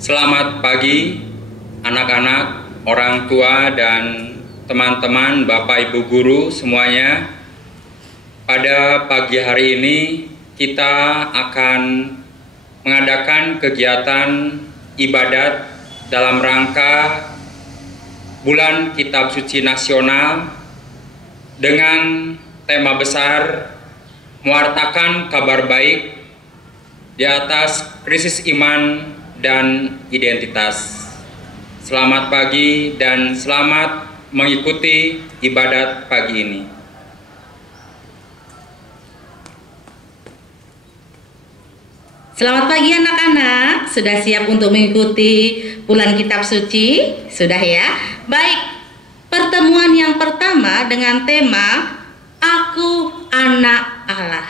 Selamat pagi anak-anak, orang tua, dan teman-teman, Bapak Ibu Guru semuanya. Pada pagi hari ini kita akan mengadakan kegiatan ibadat dalam rangka Bulan Kitab Suci Nasional dengan tema besar mewartakan kabar baik di atas krisis iman dan identitas. Selamat pagi dan selamat mengikuti ibadat pagi ini. Selamat pagi anak-anak, sudah siap untuk mengikuti bulan kitab suci? Sudah ya? Baik, pertemuan yang pertama dengan tema Aku Anak Allah.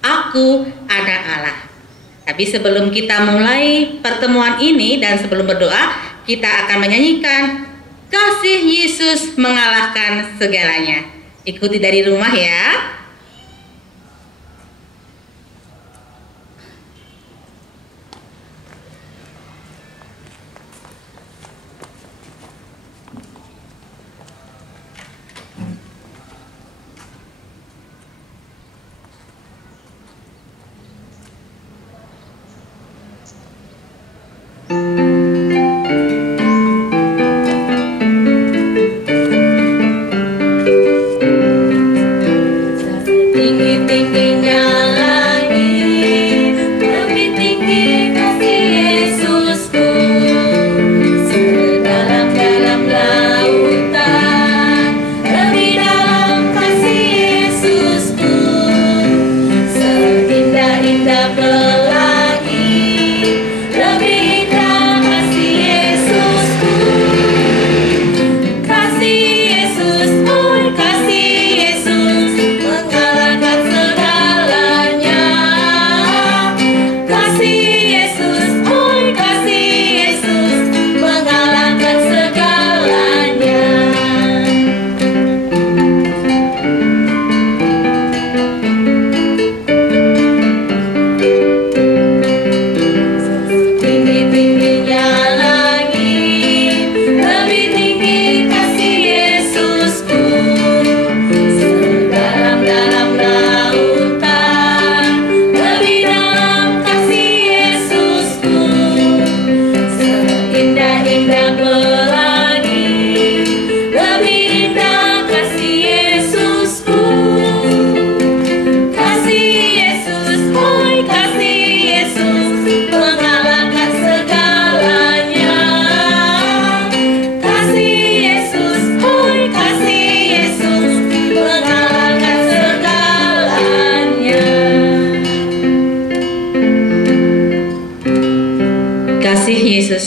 Aku Anak Allah. Tapi sebelum kita mulai pertemuan ini dan sebelum berdoa, kita akan menyanyikan Kasih Yesus Mengalahkan Segalanya. Ikuti dari rumah ya.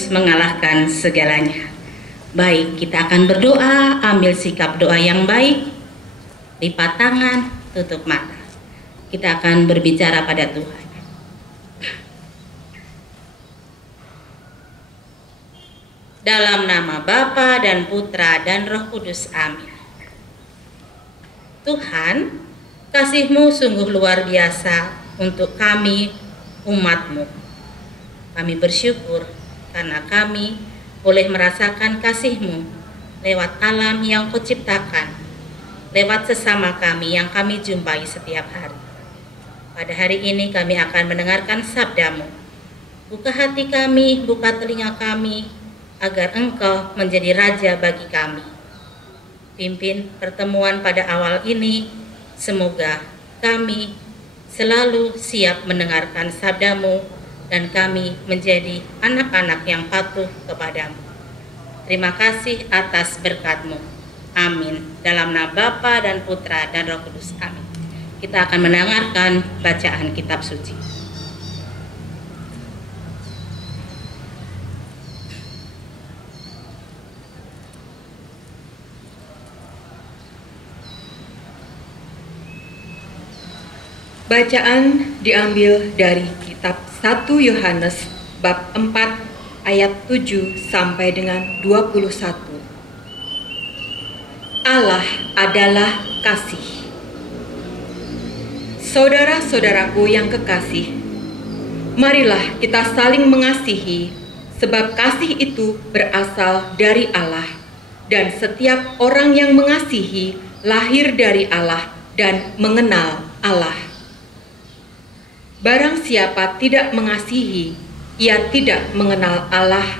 Mengalahkan segalanya. Baik, kita akan berdoa, ambil sikap doa yang baik, lipat tangan, tutup mata. Kita akan berbicara pada Tuhan. Dalam nama Bapa dan Putra dan Roh Kudus, amin. Tuhan, kasih-Mu sungguh luar biasa untuk kami, umat-Mu. Kami bersyukur karena kami boleh merasakan kasih-Mu lewat alam yang Kau ciptakan, lewat sesama kami yang kami jumpai setiap hari. Pada hari ini kami akan mendengarkan sabda-Mu. Buka hati kami, buka telinga kami, agar Engkau menjadi Raja bagi kami. Pimpin pertemuan pada awal ini, semoga kami selalu siap mendengarkan sabda-Mu, dan kami menjadi anak-anak yang patuh kepadamu. Terima kasih atas berkat-Mu. Amin. Dalam nama Bapa dan Putra dan Roh Kudus. Amin. Kita akan mendengarkan bacaan kitab suci. Bacaan diambil dari kitab 1 Yohanes bab 4 ayat 7 sampai dengan 21. Allah adalah kasih. Saudara-saudaraku yang kekasih, marilah kita saling mengasihi sebab kasih itu berasal dari Allah, dan setiap orang yang mengasihi lahir dari Allah dan mengenal Allah. Barang siapa tidak mengasihi, ia tidak mengenal Allah,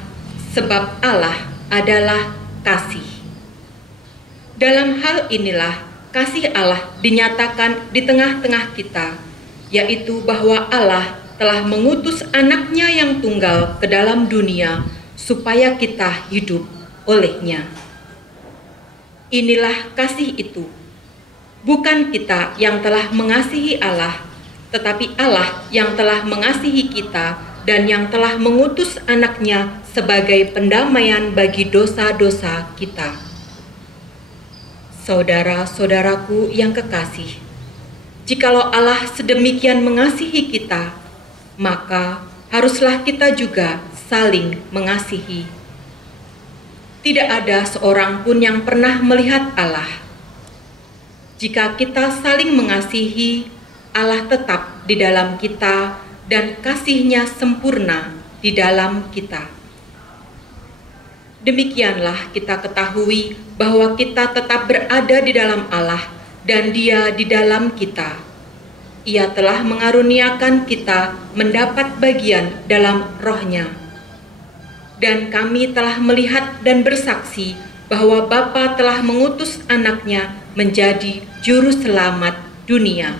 sebab Allah adalah kasih. Dalam hal inilah kasih Allah dinyatakan di tengah-tengah kita, yaitu bahwa Allah telah mengutus anaknya yang tunggal ke dalam dunia supaya kita hidup olehnya. Inilah kasih itu, bukan kita yang telah mengasihi Allah, tetapi Allah yang telah mengasihi kita dan yang telah mengutus anaknya sebagai pendamaian bagi dosa-dosa kita. Saudara-saudaraku yang kekasih, jikalau Allah sedemikian mengasihi kita, maka haruslah kita juga saling mengasihi. Tidak ada seorang pun yang pernah melihat Allah. Jika kita saling mengasihi, Allah tetap di dalam kita dan kasih-Nya sempurna di dalam kita. Demikianlah kita ketahui bahwa kita tetap berada di dalam Allah dan Dia di dalam kita. Ia telah mengaruniakan kita mendapat bagian dalam Roh-Nya. Dan kami telah melihat dan bersaksi bahwa Bapa telah mengutus anaknya menjadi juru selamat dunia.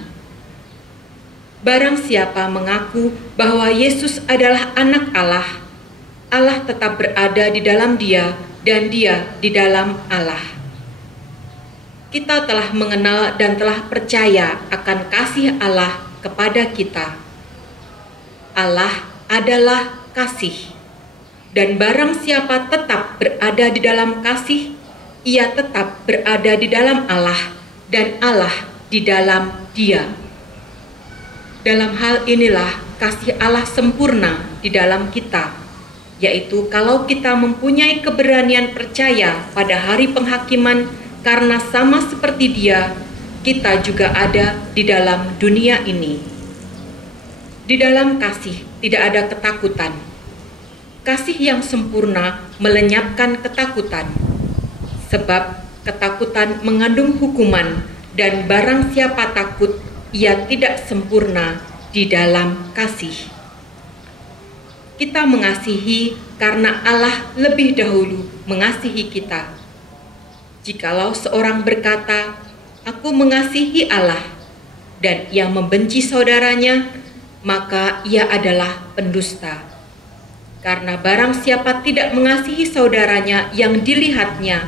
Barang siapa mengaku bahwa Yesus adalah anak Allah, Allah tetap berada di dalam Dia dan Dia di dalam Allah. Kita telah mengenal dan telah percaya akan kasih Allah kepada kita. Allah adalah kasih, dan barang siapa tetap berada di dalam kasih, ia tetap berada di dalam Allah dan Allah di dalam Dia. Dalam hal inilah kasih Allah sempurna di dalam kita, yaitu kalau kita mempunyai keberanian percaya pada hari penghakiman karena sama seperti Dia, kita juga ada di dalam dunia ini. Di dalam kasih tidak ada ketakutan. Kasih yang sempurna melenyapkan ketakutan, sebab ketakutan mengandung hukuman, dan barang siapa takut, ia tidak sempurna di dalam kasih. Kita mengasihi karena Allah lebih dahulu mengasihi kita. Jikalau seorang berkata, "Aku mengasihi Allah," dan ia membenci saudaranya, maka ia adalah pendusta. Karena barang siapa tidak mengasihi saudaranya yang dilihatnya,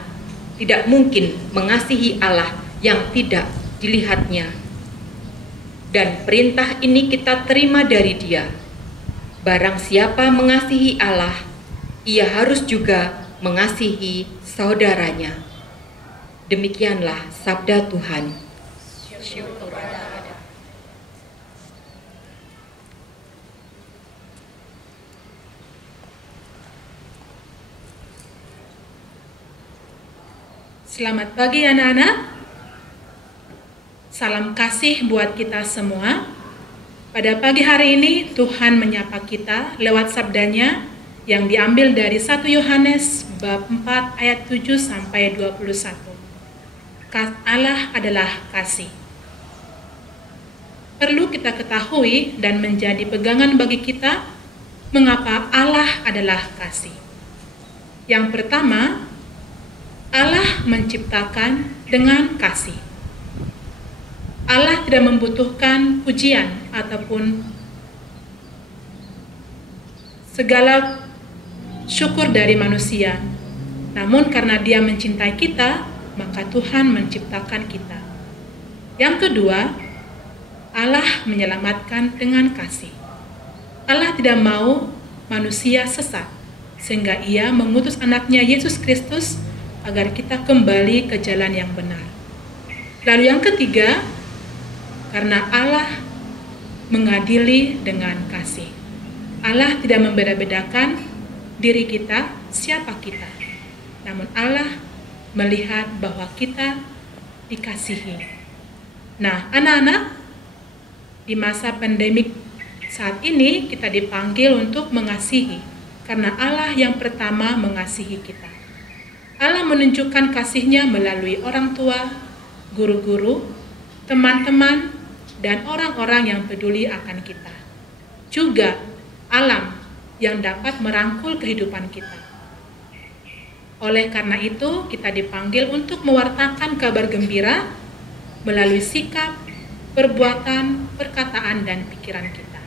tidak mungkin mengasihi Allah yang tidak dilihatnya. Dan perintah ini kita terima dari Dia. Barang siapa mengasihi Allah, ia harus juga mengasihi saudaranya. Demikianlah sabda Tuhan. Selamat pagi anak-anak. Salam kasih buat kita semua. Pada pagi hari ini Tuhan menyapa kita lewat sabdanya yang diambil dari 1 Yohanes bab 4 ayat 7 sampai 21. Allah adalah kasih. Perlu kita ketahui dan menjadi pegangan bagi kita mengapa Allah adalah kasih. Yang pertama, Allah menciptakan dengan kasih. Allah tidak membutuhkan pujian ataupun segala syukur dari manusia. Namun karena Dia mencintai kita, maka Tuhan menciptakan kita. Yang kedua, Allah menyelamatkan dengan kasih. Allah tidak mau manusia sesat, sehingga Ia mengutus anaknya Yesus Kristus agar kita kembali ke jalan yang benar. Lalu yang ketiga, karena Allah mengadili dengan kasih. Allah tidak membeda-bedakan diri kita, siapa kita. Namun Allah melihat bahwa kita dikasihi. Nah, anak-anak, di masa pandemik saat ini kita dipanggil untuk mengasihi. karena Allah yang pertama mengasihi kita. Allah menunjukkan kasih-Nya melalui orang tua, guru-guru, teman-teman, dan orang-orang yang peduli akan kita. Juga alam yang dapat merangkul kehidupan kita. Oleh karena itu, kita dipanggil untuk mewartakan kabar gembira melalui sikap, perbuatan, perkataan, dan pikiran kita.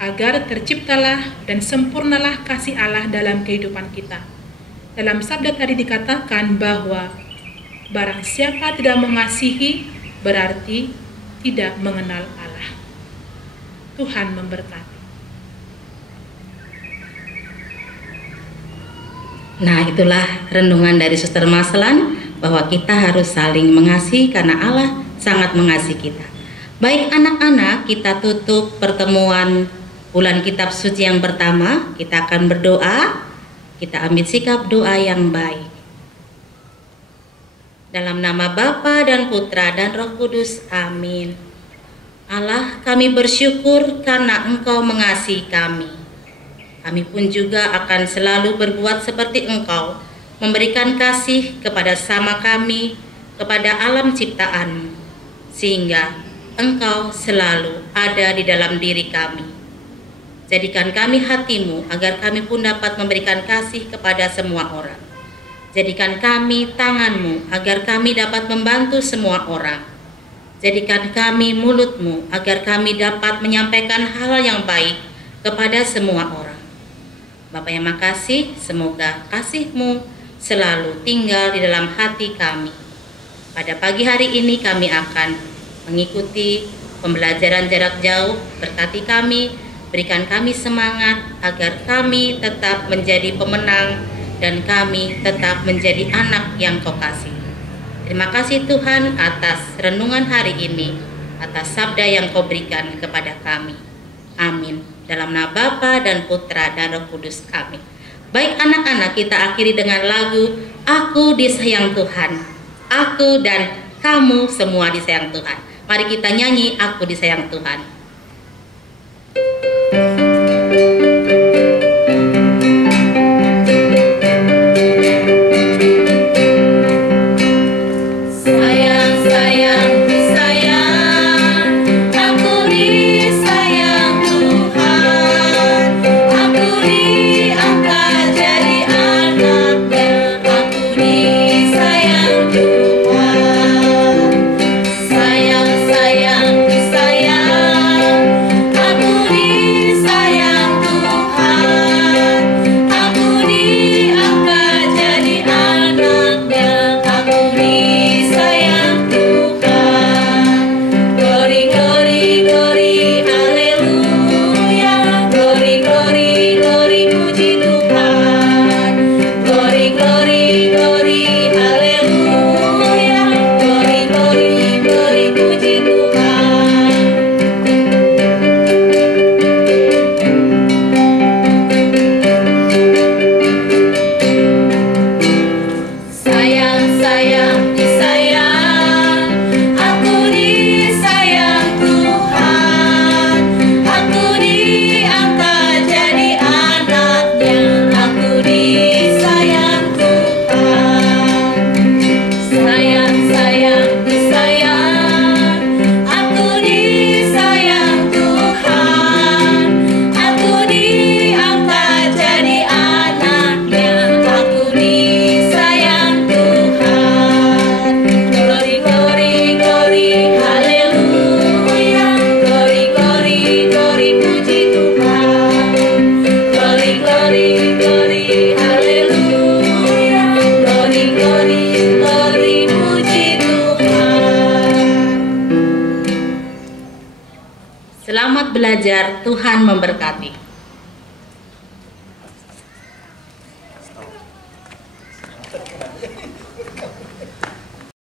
Agar terciptalah dan sempurnalah kasih Allah dalam kehidupan kita. Dalam sabda tadi dikatakan bahwa barang siapa tidak mengasihi berarti tidak mengenal Allah. Tuhan memberkati. Nah, itulah renungan dari Suster Maslan bahwa kita harus saling mengasihi karena Allah sangat mengasihi kita. Baik anak-anak, kita tutup pertemuan bulan kitab suci yang pertama. Kita akan berdoa. Kita ambil sikap doa yang baik. Dalam nama Bapa dan Putra dan Roh Kudus, amin. Allah, kami bersyukur karena Engkau mengasihi kami. Kami pun juga akan selalu berbuat seperti Engkau, memberikan kasih kepada sama kami, kepada alam ciptaan, sehingga Engkau selalu ada di dalam diri kami. Jadikan kami hati-Mu agar kami pun dapat memberikan kasih kepada semua orang. Jadikan kami tangan-Mu agar kami dapat membantu semua orang. Jadikan kami mulut-Mu agar kami dapat menyampaikan hal yang baik kepada semua orang. Bapa yang makasih, semoga kasih-Mu selalu tinggal di dalam hati kami. Pada pagi hari ini kami akan mengikuti pembelajaran jarak jauh. Berkati kami, berikan kami semangat agar kami tetap menjadi pemenang dan kami tetap menjadi anak yang Kau kasih. Terima kasih Tuhan atas renungan hari ini, atas sabda yang Kau berikan kepada kami. Amin. Dalam nama Bapa dan Putra dan Roh Kudus, amin. Baik anak-anak, kita akhiri dengan lagu Aku Disayang Tuhan. Aku dan kamu semua disayang Tuhan. Mari kita nyanyi Aku Disayang Tuhan. Selamat belajar, Tuhan memberkati.